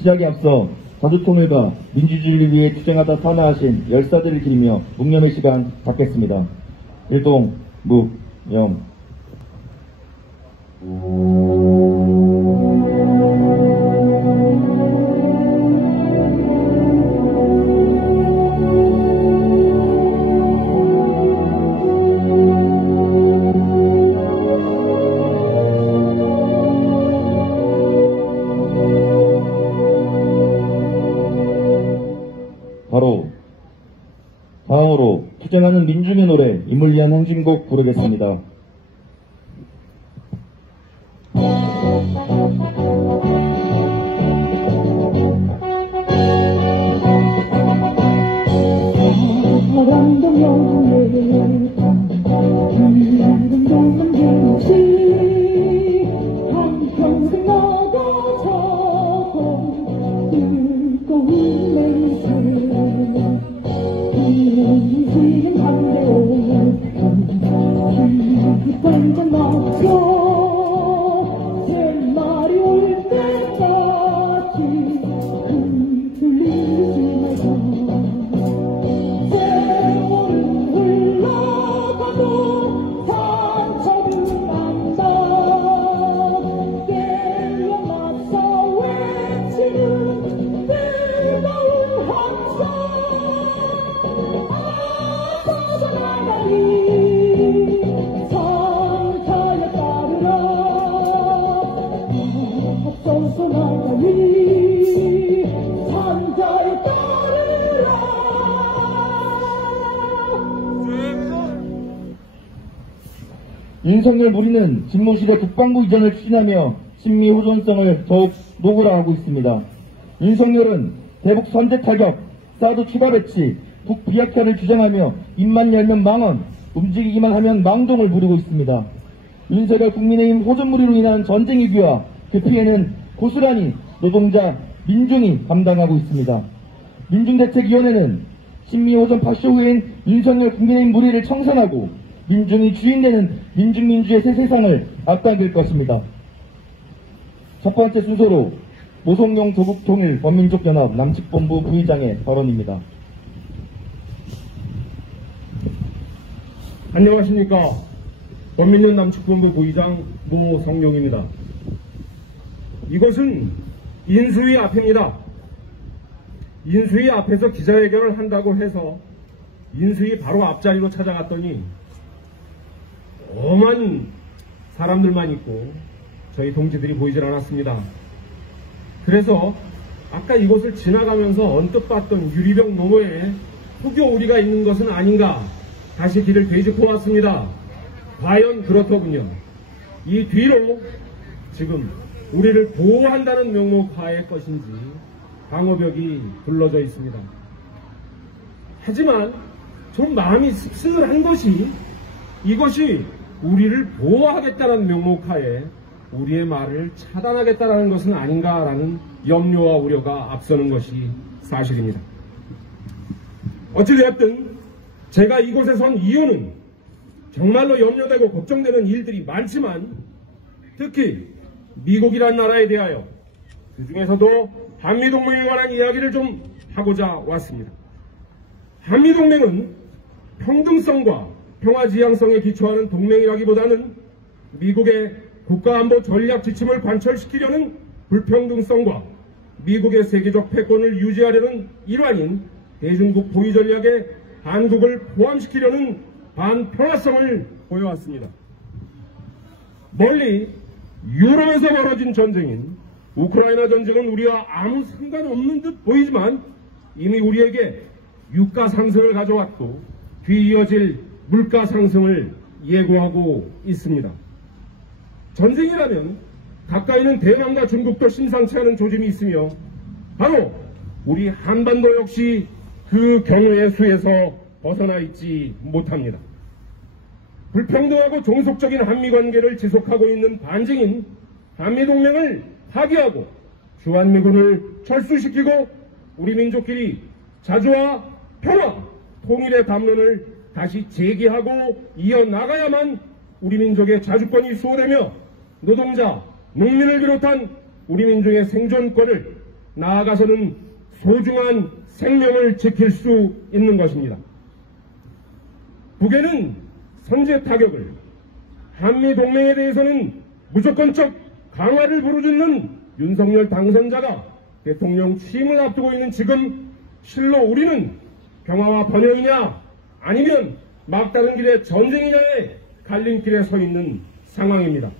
시작에 앞서 자주통일과 민주주의를 위해 투쟁하다 사망하신 열사들을 기리며 묵념의 시간 갖겠습니다. 일동 묵념. 다음으로 투쟁하는 민중의 노래 임을 위한 행진곡 부르겠습니다. 윤석열 무리는 집무실의 국방부 이전을 추진하며 친미 호전성을 더욱 노골화하고 있습니다. 윤석열은 대북 선제 타격, 사드 추가 배치, 북 비약화를 주장하며 입만 열면 망언, 움직이기만 하면 망동을 부리고 있습니다. 윤석열 국민의힘 호전무리로 인한 전쟁 위기와 그 피해는 고스란히 노동자, 민중이 감당하고 있습니다. 민중대책위원회는 친미 호전 파쇼 후엔 윤석열 국민의힘 무리를 청산하고 민중이 주인되는 민중민주의 새 세상을 앞당길 것입니다. 첫 번째 순서로 모성용 조국통일 범민족연합 남측본부 부의장의 발언입니다. 안녕하십니까. 범민련 남측본부 부의장 모성용입니다. 이곳은 인수위 앞입니다. 인수위 앞에서 기자회견을 한다고 해서 인수위 바로 앞자리로 찾아갔더니 엄한 사람들만 있고 저희 동지들이 보이질 않았습니다. 그래서 아까 이곳을 지나가면서 언뜻 봤던 유리병 너머에 후교 우리가 있는 것은 아닌가 다시 길을 되짚어 왔습니다. 과연 그렇더군요. 이 뒤로 지금 우리를 보호한다는 명목하에 것인지 방어벽이 둘러져 있습니다. 하지만 좀 마음이 씁쓸한 것이 이것이 우리를 보호하겠다는 명목하에 우리의 말을 차단하겠다는 것은 아닌가라는 염려와 우려가 앞서는 것이 사실입니다. 어찌되었든 제가 이곳에 선 이유는 정말로 염려되고 걱정되는 일들이 많지만 특히 미국이란 나라에 대하여 그 중에서도 한미동맹에 관한 이야기를 좀 하고자 왔습니다. 한미동맹은 평등성과 평화지향성에 기초하는 동맹이라기보다는 미국의 국가안보 전략 지침을 관철시키려는 불평등성과 미국의 세계적 패권을 유지하려는 일환인 대중국 보위 전략에 한국을 포함시키려는 반평화성을 보여왔습니다. 멀리 유럽에서 벌어진 전쟁인 우크라이나 전쟁은 우리와 아무 상관없는 듯 보이지만 이미 우리에게 유가 상승을 가져왔고 뒤이어질 물가 상승을 예고하고 있습니다. 전쟁이라면 가까이는 대만과 중국도 심상치 않은 조짐이 있으며 바로 우리 한반도 역시 그 경우의 수에서 벗어나 있지 못합니다. 불평등하고 종속적인 한미관계를 지속하고 있는 반증인 한미동맹을 파기하고 주한미군을 철수시키고 우리 민족끼리 자주와 평화, 통일의 담론을 다시 재개하고 이어나가야만 우리 민족의 자주권이 수호되며 노동자, 농민을 비롯한 우리 민족의 생존권을 나아가서는 소중한 생명을 지킬 수 있는 것입니다. 북에는 선제 타격을, 한미동맹에 대해서는 무조건적 강화를 부르짖는 윤석열 당선자가 대통령 취임을 앞두고 있는 지금 실로 우리는 평화와 번영이냐 아니면 막다른 길의 전쟁이냐의 갈림길에 서 있는 상황입니다.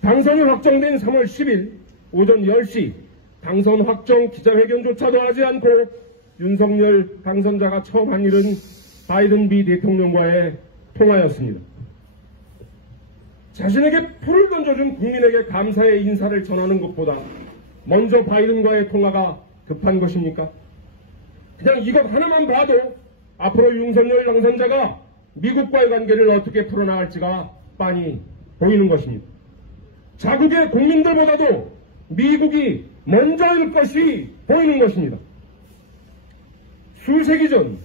당선이 확정된 3월 10일 오전 10시 당선 확정 기자회견조차도 하지 않고 윤석열 당선자가 처음 한 일은 바이든 미 대통령과의 통화였습니다. 자신에게 풀을 던져준 국민에게 감사의 인사를 전하는 것보다 먼저 바이든과의 통화가 급한 것입니까? 그냥 이것 하나만 봐도 앞으로 윤석열 당선자가 미국과의 관계를 어떻게 풀어나갈지가 빤히 보이는 것입니다. 자국의 국민들보다도 미국이 먼저일 것이 보이는 것입니다. 수세기 전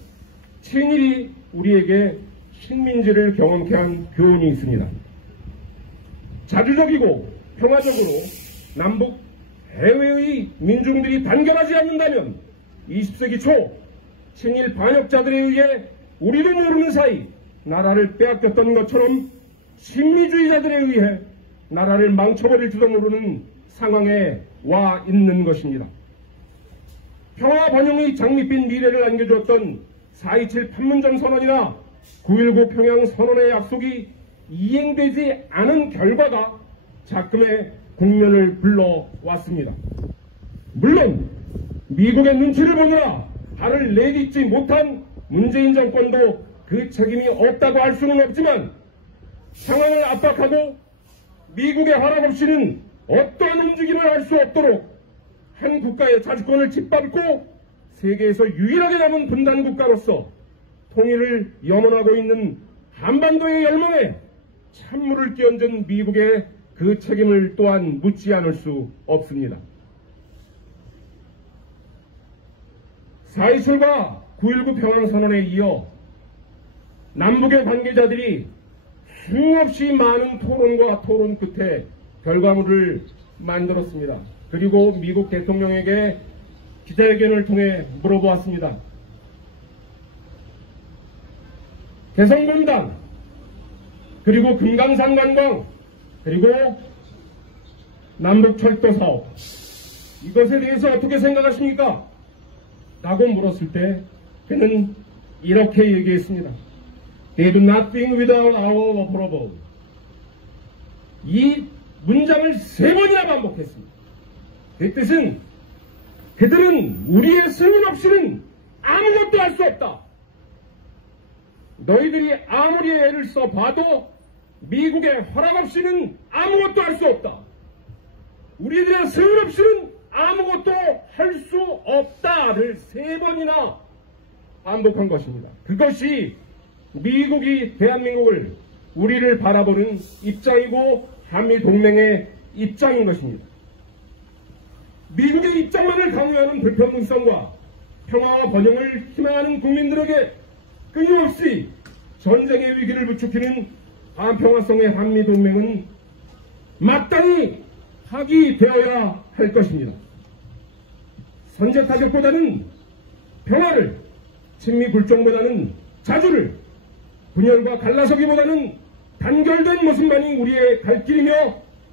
친일이 우리에게 식민지를 경험케 한 교훈이 있습니다. 자주적이고 평화적으로 남북 해외의 민중들이 단결하지 않는다면 20세기 초 친일 반역자들에 의해 우리도 모르는 사이 나라를 빼앗겼던 것처럼 식민주의자들에 의해 나라를 망쳐버릴지도 모르는 상황에 와 있는 것입니다. 평화와 번영의 장밋빛 미래를 안겨주었던 4.27 판문점 선언이나 9.19 평양 선언의 약속이 이행되지 않은 결과가 작금의 국면을 불러왔습니다. 물론 미국의 눈치를 보느라 발을 내딛지 못한 문재인 정권도 그 책임이 없다고 할 수는 없지만 상황을 압박하고 미국의 허락 없이는 어떠한 움직임을 할 수 없도록 한 국가의 자주권을 짓밟고 세계에서 유일하게 남은 분단 국가로서 통일을 염원하고 있는 한반도의 열망에 찬물을 끼얹은 미국의 그 책임을 또한 묻지 않을 수 없습니다. 4.27과 9.19 평양선언에 이어 남북의 관계자들이 수없이 많은 토론과 토론 끝에 결과물을 만들었습니다. 그리고 미국 대통령에게 기자회견을 통해 물어보았습니다. 개성공단, 그리고 금강산 관광, 그리고 남북철도 사업, 이것에 대해서 어떻게 생각하십니까? 라고 물었을 때 그는 이렇게 얘기했습니다. They do nothing without our approval. 이 문장을 3번이나 반복했습니다. 그 뜻은 그들은 우리의 승인 없이는 아무것도 할 수 없다. 너희들이 아무리 애를 써봐도 미국의 허락 없이는 아무것도 할 수 없다. 우리들의 승인 없이는 아무것도 할 수 없다를 3번이나 반복한 것입니다. 그것이 미국이 대한민국을, 우리를 바라보는 입장이고 한미동맹의 입장인 것입니다. 미국의 입장만을 강요하는 불평등성과 평화와 번영을 희망하는 국민들에게 끊임없이 전쟁의 위기를 부추기는 반평화성의 한미동맹은 마땅히 파기되어야 할 것입니다. 선제타격보다는 평화를, 친미불정보다는 자주를, 분열과 갈라서기보다는 단결된 모습만이 우리의 갈 길이며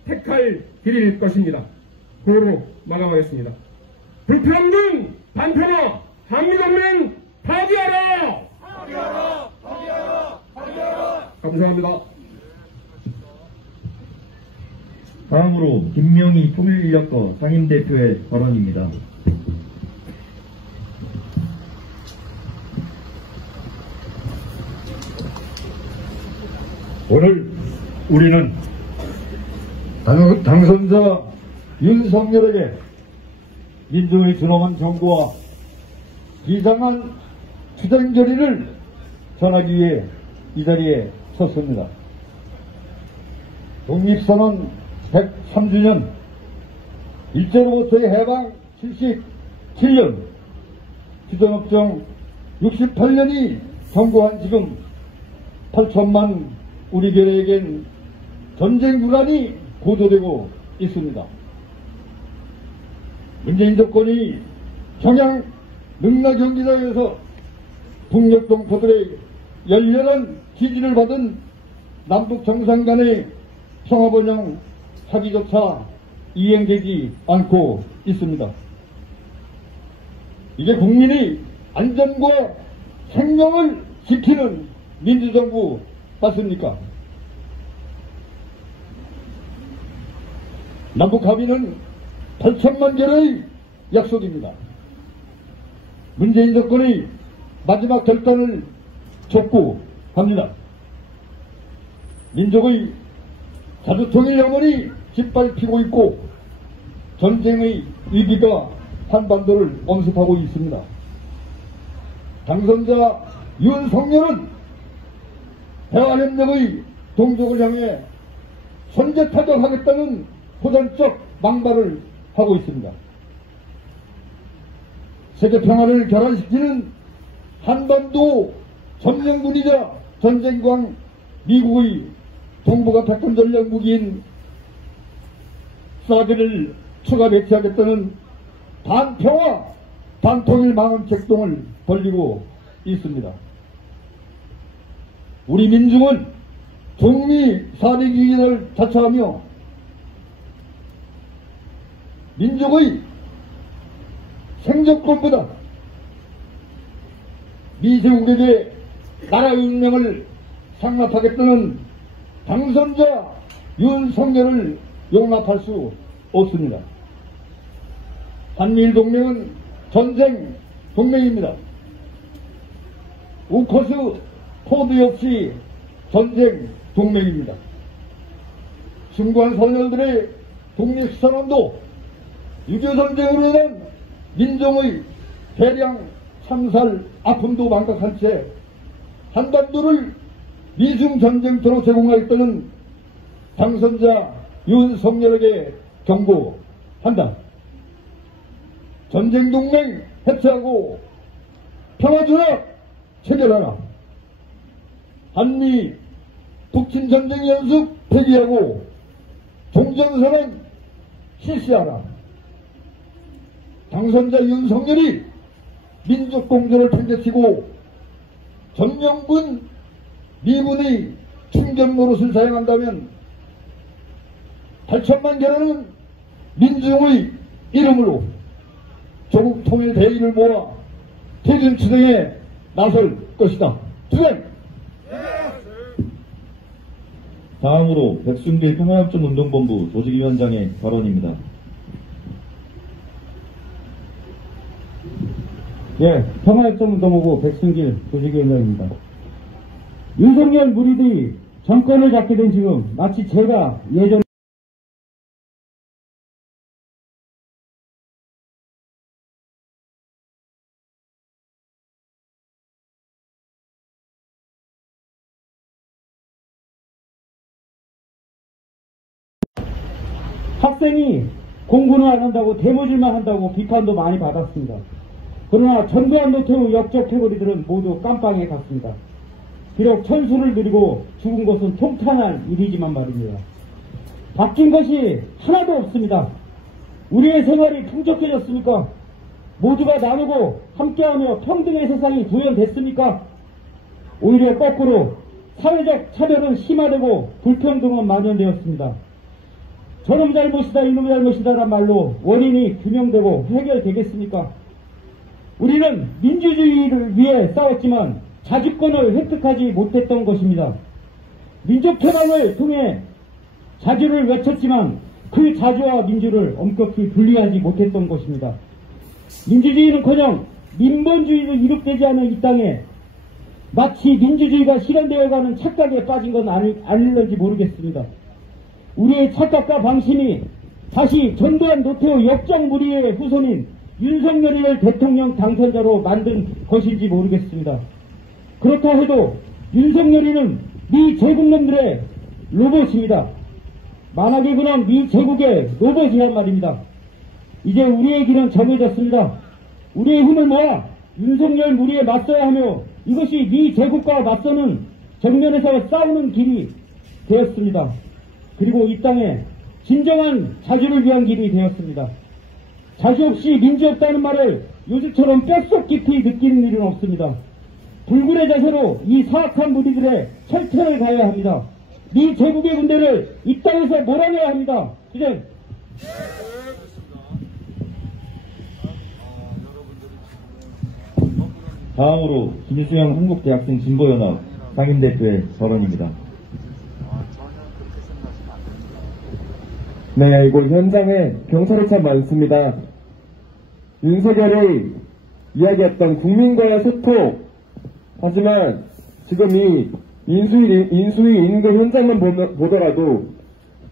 택할 길일 것입니다. 고로 마감하겠습니다. 불평등, 반평화, 한미동맹 파기하라! 파기하라! 파기하라! 파기하라! 감사합니다. 다음으로 김명희 통일인력거 상임대표의 발언입니다. 오늘 우리는 당선자 윤석열에게 민중의 준엄한 정부와 비상한 투쟁 결의를 전하기 위해 이 자리에 섰습니다. 독립선언 103주년, 일제로부터의 해방 77년, 휴전협정 68년이 경고한 지금 8천만 우리 결에겐 전쟁 불안이 고조되고 있습니다. 문재인 정권이 평양 능라 경기장에서 북녘 동포들의 열렬한 지지를 받은 남북 정상 간의 평화번영 합의조차 이행되지 않고 있습니다. 이게 국민의 안전과 생명을 지키는 민주정부 맞습니까? 남북 합의는 8천만 개의 약속입니다. 문재인 정권의 마지막 결단을 촉구합니다. 민족의 자주통일 영원히 짓밟히고 있고 전쟁의 위기가 한반도를 엄습하고 있습니다. 당선자 윤석열은 대화협력의 동족을 향해 선제타격하겠다는 호전적 막말을 하고 있습니다. 세계평화를 결란시키는 한반도 점령군이자 전쟁광 미국의 동북아 패권 전략 무기인 사드를 추가 배치하겠다는 반평화 반통일 망언 책동을 벌이고 있습니다. 우리 민중은 종미 사대기기를 자처하며 민족의 생존권보다 미제국에게 나라의 운명을 상납하겠다는 당선자 윤석열을 용납할 수 없습니다. 한미일 동맹은 전쟁 동맹입니다. 우커스 포드 역시 전쟁 동맹입니다. 숭고한 선열들의 독립선언도 6.25 전쟁으로 인한 민족의 대량 참살 아픔도 망각한 채 한반도를 미중 전쟁터로 제공하겠다는 당선자 윤석열에게 경고한다. 전쟁 동맹 해체하고 평화조약 체결하라. 한미 북친 전쟁 연습 폐기하고 종전선언 실시하라. 당선자 윤석열이 민족 공조를 팽개치고 전명군 미군의 충전 노릇을 사용한다면 8천만 개라는 민중의 이름으로 조국 통일 대의를 모아 퇴진 투쟁에 나설 것이다. 투쟁! 다음으로 백순길 평화협정운동본부 조직위원장의 발언입니다. 예, 평화협정운동본부 백순길 조직위원장입니다. 윤석열 무리들이 정권을 잡게 된 지금 마치 제가 예전 학생이 공부는 안 한다고 대모질만 한다고 비판도 많이 받았습니다. 그러나 전두환 노태우 역적 패거리들은 모두 깜빵에 갔습니다. 비록 천수를 누리고 죽은 것은 통탄한 일이지만 말입니다. 바뀐 것이 하나도 없습니다. 우리의 생활이 풍족해졌습니까? 모두가 나누고 함께하며 평등의 세상이 구현됐습니까? 오히려 거꾸로 사회적 차별은 심화되고 불평등은 만연되었습니다. 저놈 잘못이다 이놈 잘못이다란 말로 원인이 규명되고 해결되겠습니까? 우리는 민주주의를 위해 싸웠지만 자주권을 획득하지 못했던 것입니다. 민족퇴방을 통해 자주를 외쳤지만 그 자주와 민주를 엄격히 분리하지 못했던 것입니다. 민주주의는커녕 민본주의로 이룩되지 않은 이 땅에 마치 민주주의가 실현되어가는 착각에 빠진 건 아닐런지 모르겠습니다. 우리의 착각과 방심이 다시 전두환 노태우 역적 무리의 후손인 윤석열이를 대통령 당선자로 만든 것인지 모르겠습니다. 그렇다 해도 윤석열이는 미 제국놈들의 로봇입니다. 만약에 그런 미 제국의 로봇이란 말입니다. 이제 우리의 길은 정해졌습니다. 우리의 힘을 모아 윤석열 무리에 맞서야 하며 이것이 미 제국과 맞서는 정면에서 싸우는 길이 되었습니다. 그리고 이 땅에 진정한 자주를 위한 길이 되었습니다. 자주 없이 민주 없다는 말을 요즘처럼 뼛속 깊이 느끼는 일은 없습니다. 불굴의 자세로 이 사악한 무리들의 철퇴를 가해야 합니다. 미 제국의 군대를 이 땅에서 몰아내야 합니다. 주제. 다음으로 김수영 한국대학생 진보연합 상임대표의 발언입니다. 네, 이곳 현장에 경찰이 참 많습니다. 윤석열이 이야기했던 국민과의 소통, 하지만 지금 이 인수위 인근 현장만 보더라도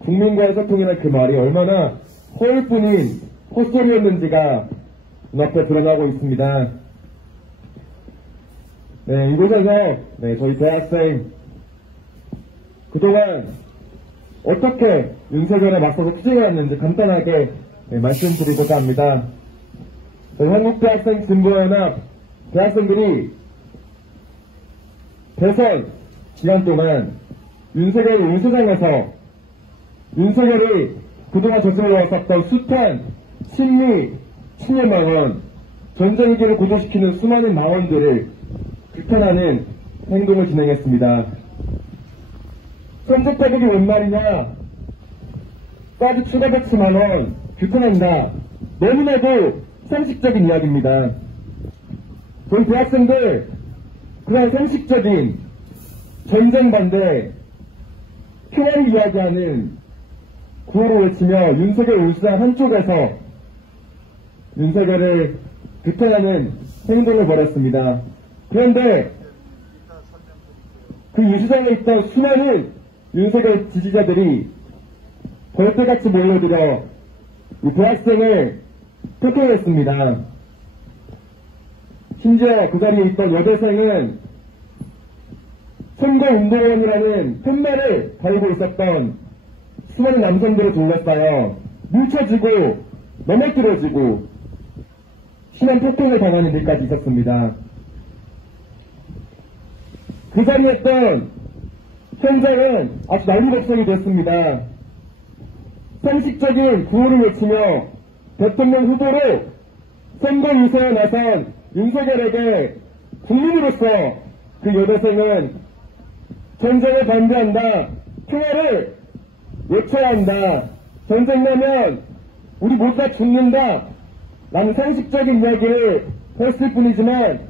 국민과의 소통이라는 그 말이 얼마나 허울뿐인 헛소리였는지가 눈앞에 드러나고 있습니다. 네, 이곳에서 저희 대학생 그동안 어떻게 윤석열에 맞서서 투쟁해왔는지 간단하게 말씀드리고자 합니다. 저희 한국대학생 진보연합 대학생들이 대선 기간 동안 윤석열 우수장에서 윤석열이 그동안 저질러왔었던 숱한 친미, 친일망언, 전쟁기를 고조시키는 수많은 망언들을 규탄하는 행동을 진행했습니다. 선제 타격이 웬 말이냐? 사드 추가 배치 만원 규탄한다. 너무나도 상식적인 이야기입니다. 저희 대학생들 그런 상식적인 전쟁 반대 평화를 이야기하는 구호를 외치며 윤석열 울산 한쪽에서 윤석열을 규탄하는 행동을 벌였습니다. 그런데 그 유시장에 있던 수많은 윤석열 지지자들이 벌떼같이 몰려들어 이 대학생을 폭행했습니다. 심지어 그 자리에 있던 여대생은 선거운동원이라는 팻말을 달고 있었던 수많은 남성들을 둘러싸여 뭉쳐지고 넘어뜨려지고 심한 폭행을 당하는 일까지 있었습니다. 그 자리에 있던 현장은 아주 난리법석이 됐습니다. 상식적인 구호를 외치며 대통령 후보로 선거 유세에 나선 윤석열에게 국민으로서 그 여대생은 전쟁에 반대한다, 평화를 외쳐야 한다, 전쟁 나면 우리 모두 다 죽는다 라는 상식적인 이야기를 했을 뿐이지만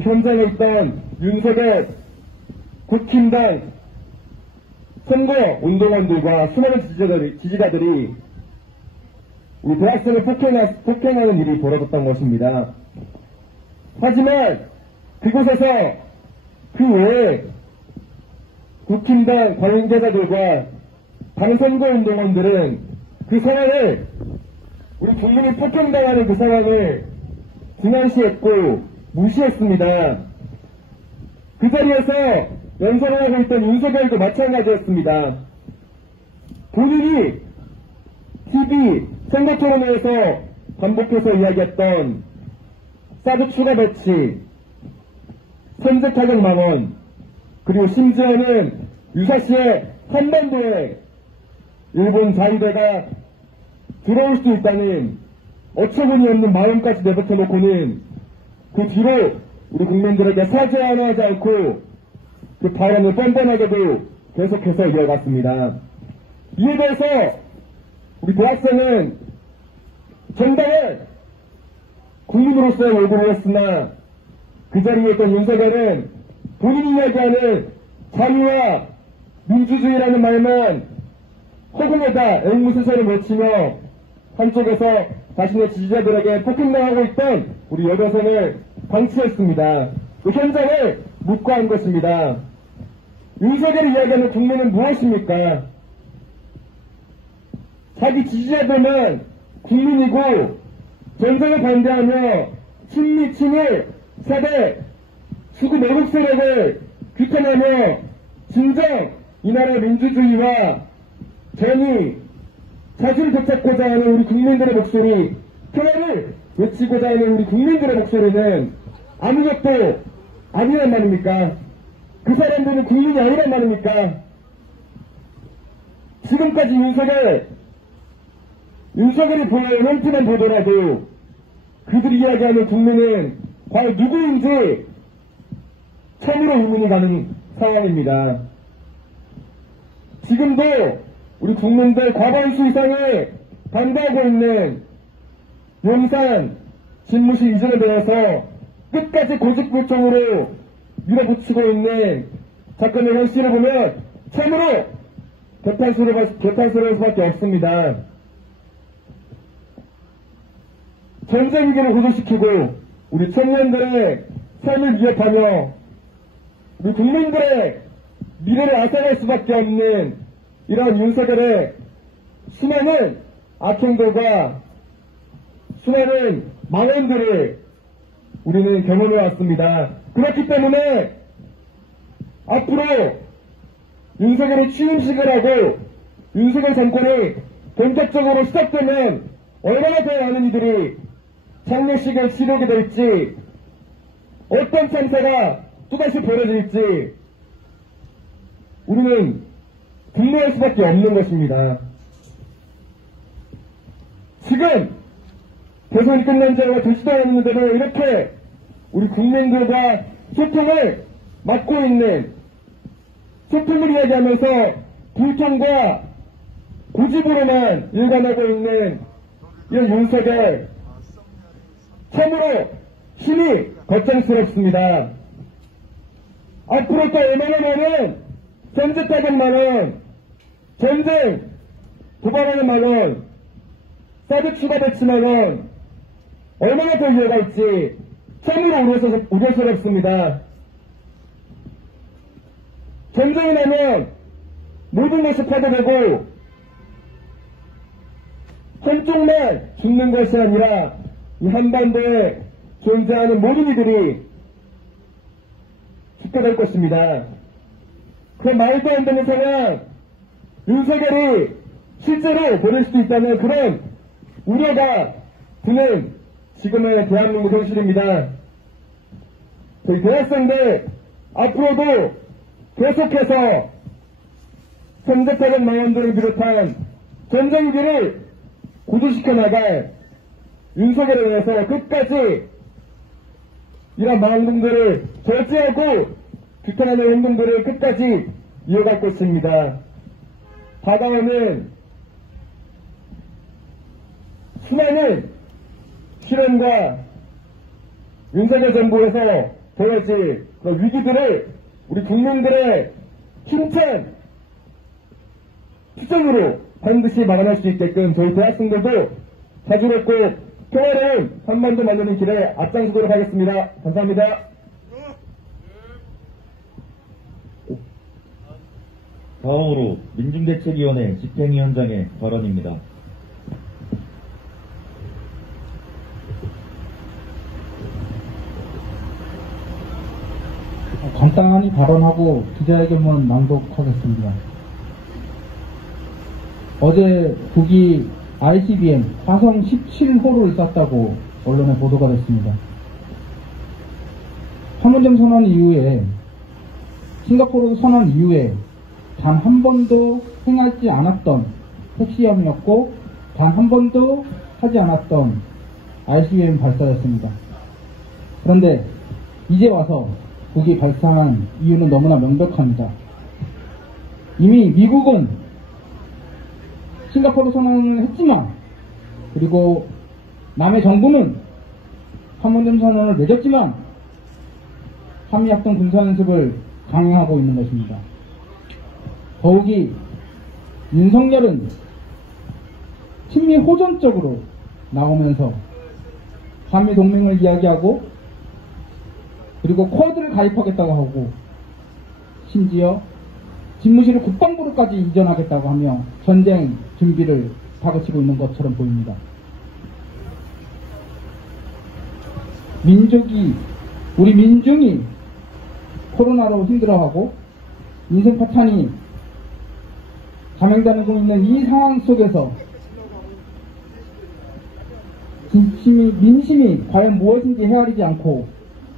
현장에 있던 윤석열 국힘당 선거 운동원들과 수많은 지지자들이 우리 대학생을 폭행하는 일이 벌어졌던 것입니다. 하지만 그곳에서 그 외에 국힘당 관계자들과 다른 선거운동원들은 그 상황을 우리 국민이 폭행당하는 그 상황을 등한시했고 무시했습니다. 그 자리에서 연설을 하고 있던 윤석열도 마찬가지였습니다. 본인이 TV 선거토론회에서 반복해서 이야기했던 사드 추가 배치, 선제 타격 망언, 그리고 심지어는 유사시에 한반도에 일본 자위대가 들어올 수 있다는 어처구니 없는 마음까지 내뱉어놓고는 그 뒤로 우리 국민들에게 사죄 하나 하지 않고 그 발언을 뻔뻔하게도 계속해서 이어갔습니다. 이에 대해서 우리 대학생은 정당한 국민으로서의 요구를 했으나 그 자리에 있던 윤석열은 본인이 이야기하는 자유와 민주주의라는 말만 허공에다 앵무새처럼 외치며 한쪽에서 자신의 지지자들에게 폭행당하고 있던 우리 여대생을 방치했습니다. 그 현장을 묵과한 것입니다. 윤석열이 이야기하는 국민은 무엇입니까? 자기 지지자들만 국민이고 전쟁을 반대하며 친미, 친일, 세대, 수구 매국 세력을 규탄하며 진정 이 나라의 민주주의와 정의, 자주를 되찾고자 하는 우리 국민들의 목소리, 평화를 외치고자 하는 우리 국민들의 목소리는 아무것도 아니란 말입니까? 그 사람들은 국민이 아니란 말입니까? 지금까지 윤석열 윤석열이 보여온 홈트만 보더라도 그들이 이야기하는 국민은 과연 누구인지 참으로 의문이 가는 상황입니다. 지금도 우리 국민들 과반수 이상이 반대하고 있는 용산 집무실 이전에 대해서 끝까지 고집불통으로 밀어붙이고 있는 사건의 현실을 보면 참으로 개탄스러울 수밖에 없습니다. 전쟁 위기를 호소시키고 우리 청년들의 삶을 위협하며 우리 국민들의 미래를 앗아갈 수밖에 없는 이러한 윤석열의 수많은 악행들과 수많은 망언들을 우리는 경험해 왔습니다. 그렇기 때문에 앞으로 윤석열이 취임식을 하고 윤석열 정권이 본격적으로 시작되면 얼마나 더 많은 이들이 장례식을 치르게 될지, 어떤 참사가 또다시 벌어질지 우리는 분노할 수밖에 없는 것입니다. 지금 대선이 끝난 지가 되지도 않았는데도 이렇게 우리 국민들과 소통을 맡고 있는, 소통을 이야기하면서 불통과 고집으로만 일관하고 있는 이 윤석열, 참으로 힘이 걱정스럽습니다. 앞으로 또 얼마나 많은 전제 타격 만원, 전쟁 도발하는 만원, 사드 추가 배치 만원, 얼마나 더 이어갈지 참으로 우려스럽습니다. 전쟁이 나면 모든 것이 파괴되고 한쪽만 죽는 것이 아니라 이 한반도에 존재하는 모든 이들이 죽게 될 것입니다. 그런 말도 안 되는 상황, 윤석열이 실제로 벌일 수도 있다는 그런 우려가 드는 지금의 대한민국 현실입니다. 저희 대학생들 앞으로도 계속해서 전제타격 망언들을 비롯한 전쟁 위기를 고조시켜 나갈 윤석열에 대해서 끝까지 이런 망언들을 절제하고 규탄하는 행동들을 끝까지 이어갈 것입니다. 다가오는 수많은 실현과 윤석열 정부에서 벌어질 그런 위기들을 우리 국민들의 힘찬 투쟁으로 반드시 막아낼 수 있게끔 저희 대학생들도 자주롭고 평화로운 한반도 만드는 길에 앞장서도록 하겠습니다. 감사합니다. 다음으로 민중대책위원회 집행위원장의 발언입니다. 간단히 발언하고 기자회견문 낭독하겠습니다. 어제 북이 ICBM 화성 17호를 쐈다고 언론에 보도가 됐습니다. 판문점 선언 이후에, 싱가포르 선언 이후에 단 한 번도 행하지 않았던 핵시험이었고 단 한 번도 하지 않았던 ICBM 발사였습니다. 그런데 이제 와서 북이 발사한 이유는 너무나 명백합니다. 이미 미국은 싱가포르 선언을 했지만, 그리고 남의 정부는 판문점 선언을 맺었지만 한미합동 군사연습을 강행하고 있는 것입니다. 더욱이 윤석열은 친미 호전적으로 나오면서 한미동맹을 이야기하고, 그리고 쿼드를 가입하겠다고 하고, 심지어 집무실을 국방부로까지 이전하겠다고 하며 전쟁 준비를 다그치고 있는 것처럼 보입니다. 우리 민중이 코로나로 힘들어하고 인생 파탄이 감행되고 있는 이 상황 속에서 민심이 과연 무엇인지 헤아리지 않고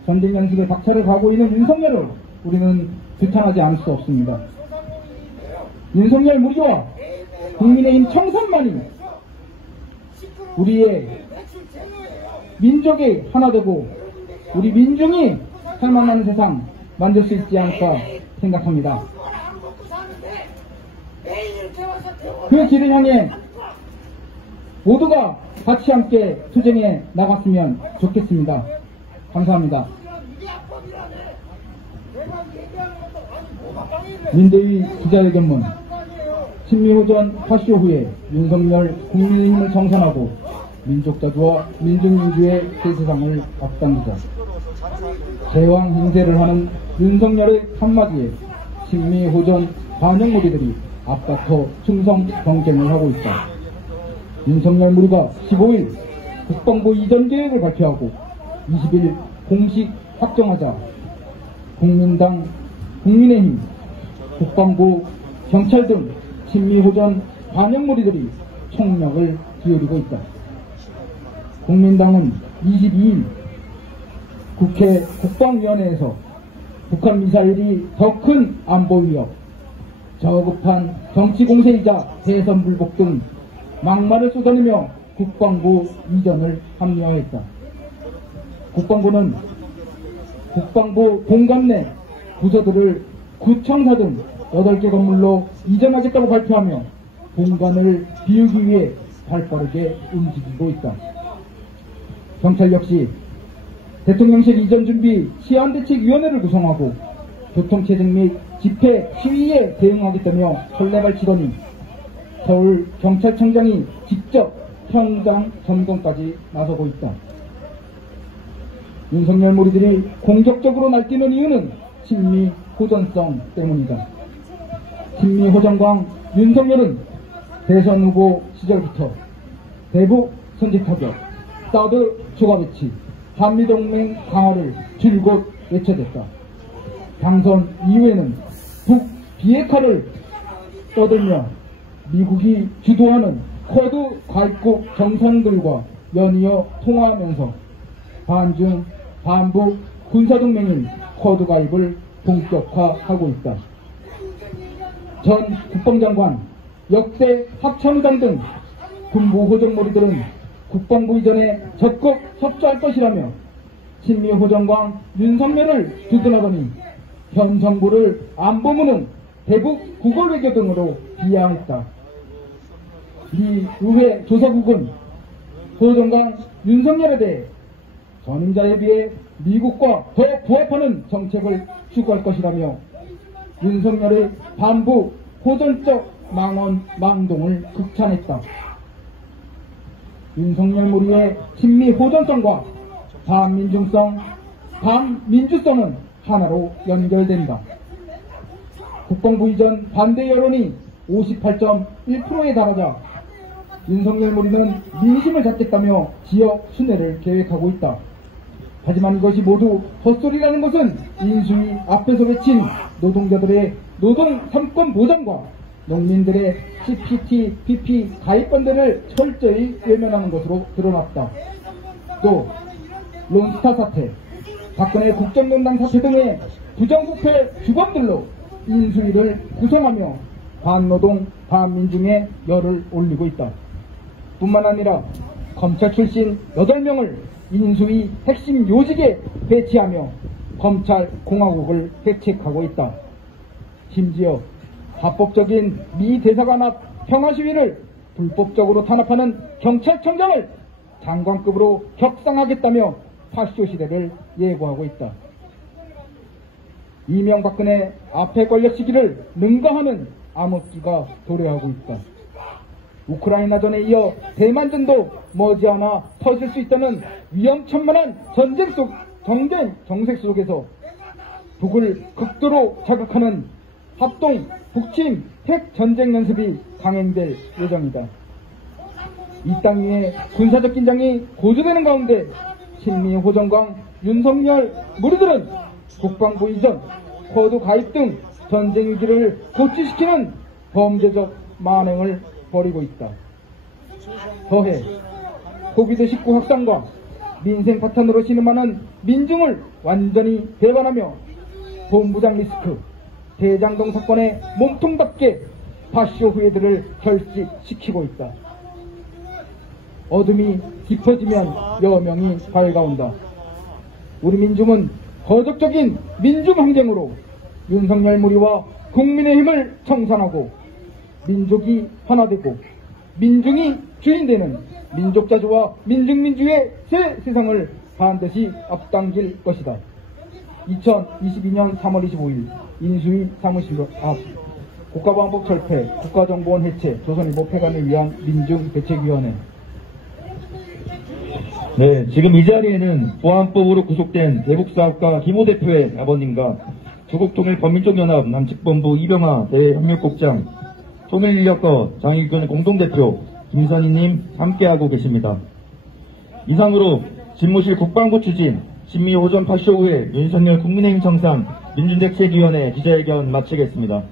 전쟁 연습에 박차를 가고 있는 윤석열을 우리는 규탄하지 않을 수 없습니다. 윤석열 무리와 국민의힘 청산만이 우리의 민족이 하나 되고 우리 민중이 살만한 세상 만들 수 있지 않을까 생각합니다. 그 길을 향해 모두가 같이 함께 투쟁해 나갔으면 좋겠습니다. 감사합니다. 민대위 기자회견문 친미호전 파쇼 후에 윤석열 국민의힘을 정산하고 민족자주와 민중민주의 새 세상을 앞당기자. 제왕 행세를 하는 윤석열의 한마디에 친미호전 반영 무리들이 앞다퉈 충성 경쟁을 하고 있다. 윤석열 무리가 15일 국방부 이전 계획을 발표하고 20일 공식 확정하자 국민당, 국민의힘, 국방부, 경찰 등 친미호전 반영 무리들이 총력을 기울이고 있다. 국민당은 22일 국회 국방위원회에서 북한 미사일이 더 큰 안보 위협, 저급한 정치 공세이자 대선 불복 등 막말을 쏟아내며 국방부 이전을 합리화했다. 국방부는 국방부 본관 내 부서들을 구청사 등 8개 건물로 이전하겠다고 발표하며 본관을 비우기 위해 발빠르게 움직이고 있다. 경찰 역시 대통령실 이전 준비 시안대책위원회를 구성하고 교통체증 및 집회, 시위에 대응하겠다며 설레발치더니 서울 경찰청장이 직접 현장 점검까지 나서고 있다. 윤석열 무리들이 공격적으로 날뛰는 이유는 친미 호전성 때문이다. 친미 호전광 윤석열은 대선 후보 시절부터 대북 선제 타격, 사드 추가 배치, 한미동맹 강화를 줄곧 외쳐댔다. 당선 이후에는 북 비핵화를 떠들며 미국이 주도하는 쿼드 가입국 정상들과 연이어 통화하면서 반중, 반북 군사동맹인 쿼드 가입을 본격화하고 있다. 전 국방장관, 역대 합참의장 등 군부 호전몰이들은 국방부 이전에 적극 협조할 것이라며 친미 호전광 윤석열을 두둔하더니 현 정부를 안보무는 대북 국어외교 등으로 비하했다. 미 의회 조사국은 호전광 윤석열에 대해 전임자에 비해 미국과 더 부합하는 정책을 추구할 것이라며 윤석열의 반북 호전적 망언 망동을 극찬했다. 윤석열 무리의 친미 호전성과 반민중성, 반민주성은 하나로 연결된다. 국방부 이전 반대 여론이 58.1%에 달하자 윤석열 무리는 민심을 잡겠다며 지역 순회를 계획하고 있다. 하지만 이것이 모두 헛소리라는 것은 인수위 앞에서 외친 노동자들의 노동 3권 보장과 농민들의 CPT-PP 가입 반대를 철저히 외면하는 것으로 드러났다. 또 론스타 사태, 박근혜 국정농단 사태 등의 부정부패 주범들로 인수위를 구성하며 반노동, 반민중의 열을 올리고 있다. 뿐만 아니라 검찰 출신 8명을 인수위 핵심 요직에 배치하며 검찰 공화국을 획책하고 있다. 심지어 합법적인 미 대사관 앞 평화시위를 불법적으로 탄압하는 경찰청장을 장관급으로 격상하겠다며 파쇼 시대를 예고하고 있다. 이명박근혜 앞에 걸려치기를 능가하는 암흑기가 도래하고 있다. 우크라이나전에 이어 대만전도 머지않아 터질 수 있다는 위험천만한 정색 속에서 북을 극도로 자극하는 합동 북침 핵 전쟁 연습이 강행될 예정이다. 이 땅 위에 군사적 긴장이 고조되는 가운데 친미 호전광 윤석열 무리들은 국방부 이전, 쿼드 가입 등 전쟁 위기를 고취시키는 범죄적 만행을 벌이고 있다. 더해 코비드19 확산과 민생 파탄으로 신음하는 민중을 완전히 배반하며 본부장 리스크, 대장동 사건의 몸통답게 파쇼 후예들을 결집시키고 있다. 어둠이 깊어지면 여명이 밝아온다. 우리 민중은 거적적인 민중항쟁으로 윤석열 무리와 국민의힘을 청산하고 민족이 하나되고 민중이 주인되는 민족자주와 민중민주의 새 세상을 반드시 앞당길 것이다. 2022년 3월 25일 인수위 사무실로 앞 국가보안법 철폐, 국가정보원 해체, 조선일보 폐간을 위한 민중대책위원회. 네, 지금 이 자리에는 보안법으로 구속된 대북사업가 김호 대표의 아버님과 조국통일범민족연합 남측본부 이병하 대협력국장, 통일인력거 장일균 공동대표 김선희님 함께하고 계십니다. 이상으로 집무실 국방부 추진 신미 오전 8시 오후에 윤석열 국민의힘 청산 민중대책위원회 기자회견 마치겠습니다.